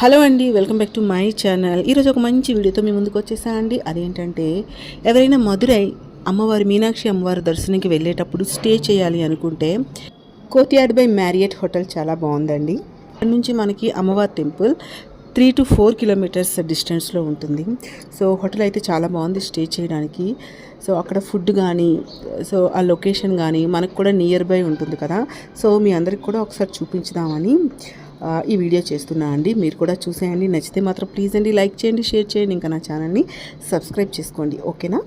Hello అండి, welcome back to my channel. ఈరోజు ఒక మంచి వీడియోతో మీ ముందుకు వచ్చేసా అండి. అదేంటంటే ఎవరైనా మధురై అమ్మవారి మీనాక్షి అమ్మవారి దర్శనానికి వెళ్ళేటప్పుడు స్టే చేయాలి అనుకుంటే కోర్ట్యార్డ్ బై మ్యారియట్ హోటల్ చాలా బాగుందండి. అక్కడ నుంచి మనకి అమ్మవారి టెంపుల్ 3 to 4 కిలోమీటర్స్ డిస్టెన్స్లో ఉంటుంది. సో హోటల్ అయితే చాలా బాగుంది స్టే చేయడానికి. సో అక్కడ ఫుడ్ కానీ, సో ఆ లొకేషన్ కానీ మనకు కూడా నియర్ బై ఉంటుంది కదా. సో మీ అందరికి కూడా ఒకసారి చూపించుదామని ఈ వీడియో చేస్తున్నా అండి. మీరు కూడా చూసేయండి, నచ్చితే మాత్రం ప్లీజ్ అండి లైక్ చేయండి, షేర్ చేయండి, ఇంకా నా ఛానల్ని సబ్స్క్రైబ్ చేసుకోండి, ఓకేనా.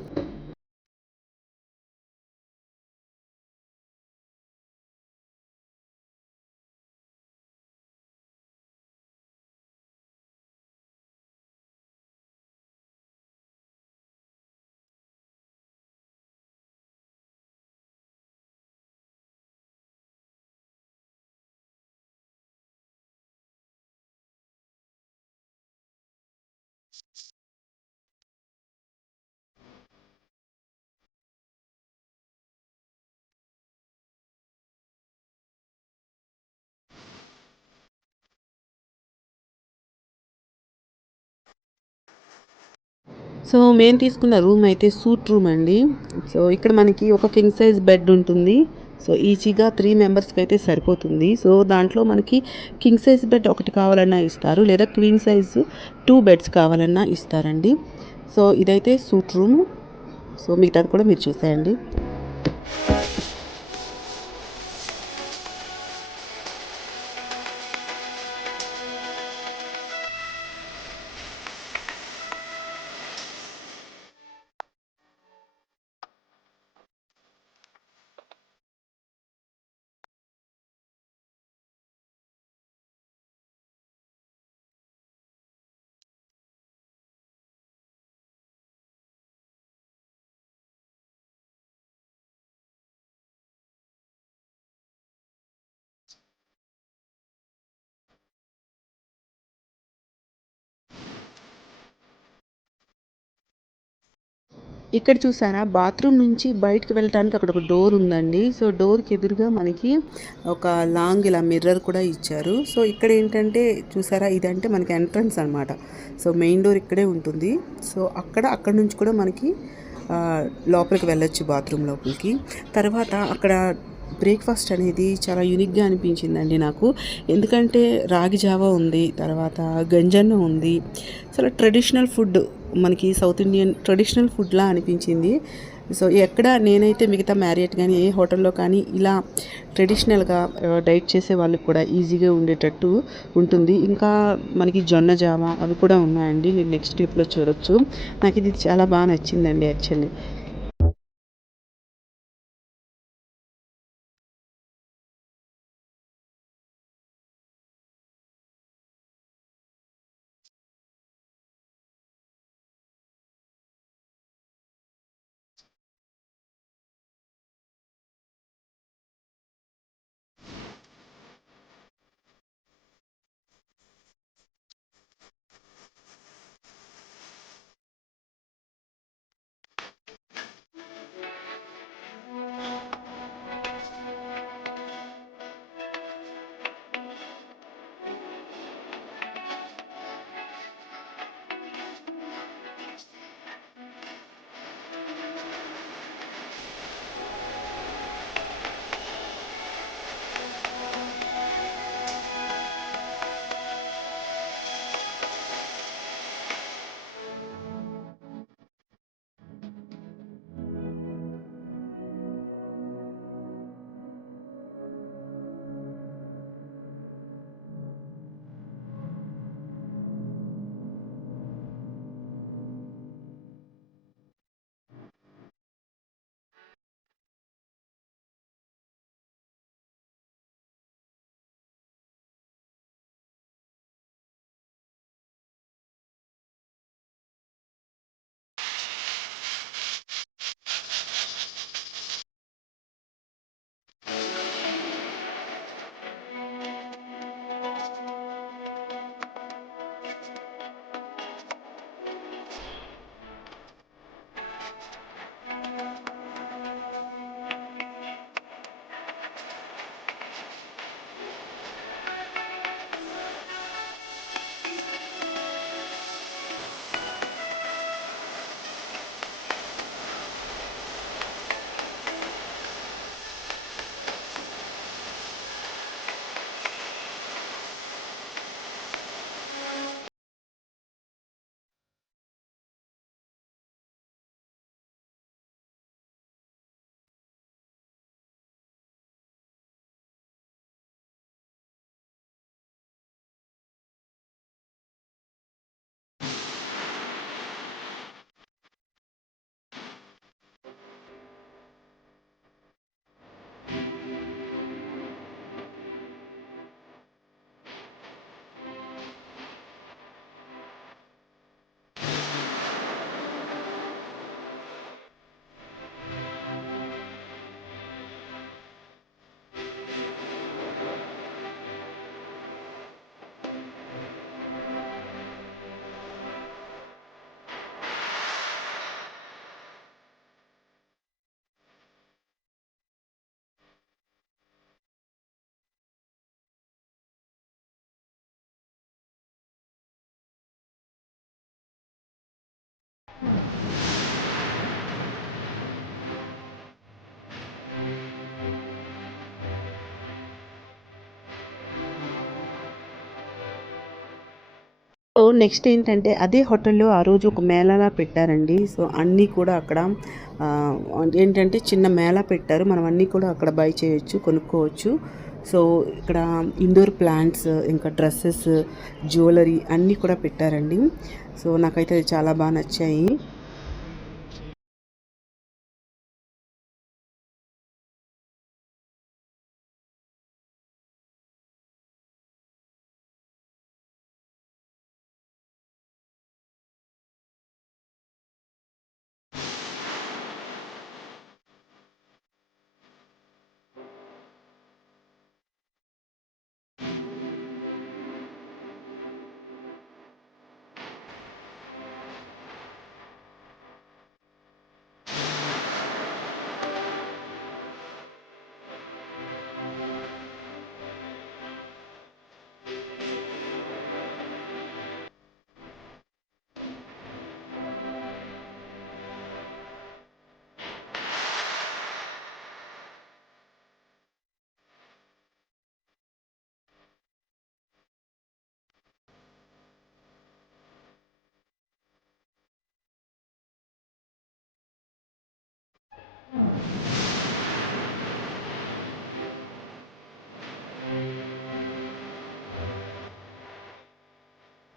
సో మేము తీసుకున్న రూమ్ అయితే సూట్ రూమ్ అండి. సో ఇక్కడ మనకి ఒక కింగ్ సైజ్ బెడ్ ఉంటుంది. సో ఈజీగా 3 మెంబర్స్కి అయితే సరిపోతుంది. సో దాంట్లో మనకి కింగ్ సైజ్ బెడ్ ఒకటి కావాలన్నా ఇస్తారు, లేదా క్వీన్ సైజ్ 2 బెడ్స్ కావాలన్నా ఇస్తారండి. సో ఇదైతే సూట్ రూమ్. సో మిగతాది కూడా మీరు చూసేయండి. ఇక్కడ చూసారా, బాత్రూమ్ నుంచి బయటకు వెళ్ళటానికి అక్కడ ఒక డోర్ ఉందండి. సో డోర్కి ఎదురుగా మనకి ఒక లాంగ్ ఇలా మిర్రర్ కూడా ఇచ్చారు. సో ఇక్కడ ఏంటంటే చూసారా, ఇదంటే మనకి ఎంట్రన్స్ అనమాట. సో మెయిన్ డోర్ ఇక్కడే ఉంటుంది. సో అక్కడ నుంచి కూడా మనకి లోపలికి వెళ్ళొచ్చు, బాత్రూమ్ లోపలికి. తర్వాత అక్కడ బ్రేక్ఫాస్ట్ అనేది చాలా యూనిక్గా అనిపించిందండి నాకు. ఎందుకంటే రాగి జావా ఉంది, తర్వాత గంజన్న ఉంది. చాలా ట్రెడిషనల్ ఫుడ్, మనకి సౌత్ ఇండియన్ ట్రెడిషనల్ ఫుడ్లా అనిపించింది. సో ఎక్కడ నేనైతే మిగతా మ్యారియట్ కానీ ఏ హోటల్లో కానీ ఇలా ట్రెడిషనల్గా డైట్ చేసే వాళ్ళకి కూడా ఈజీగా ఉండేటట్టు ఉంటుంది. ఇంకా మనకి జొన్న జామ అవి కూడా ఉన్నాయండి, నేను నెక్స్ట్ ట్రిప్లో చూడొచ్చు. నాకు ఇది చాలా బాగా నచ్చిందండి యాక్చువల్లీ. సో నెక్స్ట్ ఏంటంటే అదే హోటల్లో ఆ రోజు ఒక మేళాలా పెట్టారండి. సో అన్నీ కూడా అక్కడ ఏంటంటే చిన్న మేళా పెట్టారు. మనం అన్నీ కూడా అక్కడ బై చేయొచ్చు, కొనుక్కోవచ్చు. సో ఇక్కడ ఇండోర్ ప్లాంట్స్, ఇంకా డ్రెస్సెస్, జ్యువెలరీ అన్నీ కూడా పెట్టారండి. సో నాకైతే అది చాలా బాగా నచ్చాయి.